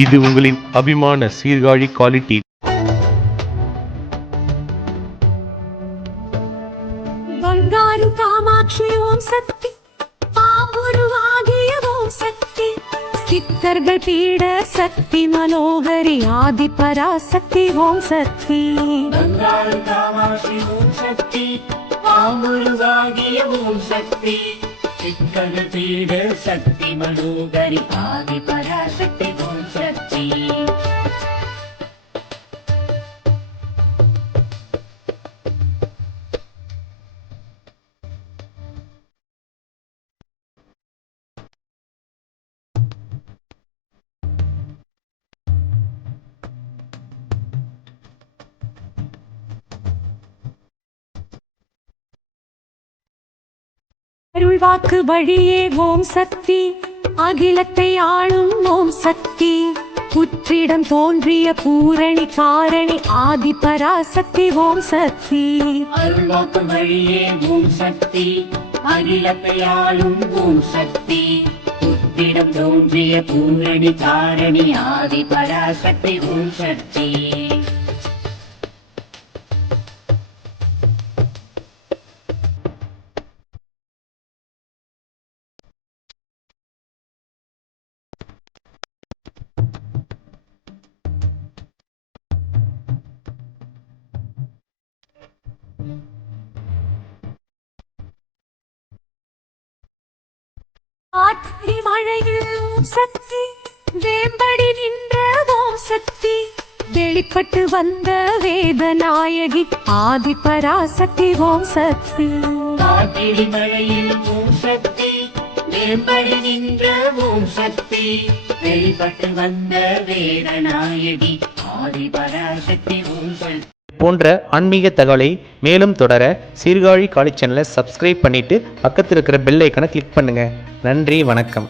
இது உங்களின் அபிமான சீர்காழி குவாலிட்டி. ಬಂಗಾರು ಕಾಮಾಕ್ಷಿ ಓಂ சக்தி, பாம்புருவாகிய ஓம் சக்தி, சித்தர்கள் பீட சக்தி மனோகரி ஆதி பராசக்தி ஓம் சக்தி. ಬಂಗಾರು ಕಾಮಾಕ್ಷಿ ಓಂ சக்தி, பாம்புருவாகிய ஓம் சக்தி, சித்தர்கள் பீட சக்தி மனோகரி ஆதி பராசக்தி ஓம் சக்தி. அருள்வாக்கு வழியே ஓம் சக்தி, அகிலத்தை ஆளும் ஓம் சக்தி, புற்றிடம் தோன்றிய பூரணி காரணி ஆதி பராசக்தி ஓம் சக்தி. அருள்வாக்கு வழியே ஓம் சக்தி, அகிலத்தை ஆளும் ஓம் சக்தி, புற்றிடம் தோன்றிய பூரணி காரணி ஆதி பராசக்தி ஓம் சக்தி. ஆற்றி மழையில் ஓம் சக்தி, வேம்படி நின்ற ஓம் சக்தி, வெளிப்பட்டு வந்த வேதநாயகி ஆதி பராசக்தி ஓம் சக்தி. காற்றிடி மழையில் ஓம் சக்தி, வேம்படி நின்ற ஓம் சக்தி, வெளிப்பட்டு வந்த வேதநாயகி ஆதி பராசக்தி ஓம் சக்தி. போன்ற ஆன்மீக தகவலை மேலும் தொடர சீர்காழி காலேஜ் சேனலை சப்ஸ்கிரைப் பண்ணிவிட்டு பக்கத்தில் இருக்கிற பெல் ஐக்கனை கிளிக் பண்ணுங்கள். நன்றி, வணக்கம்.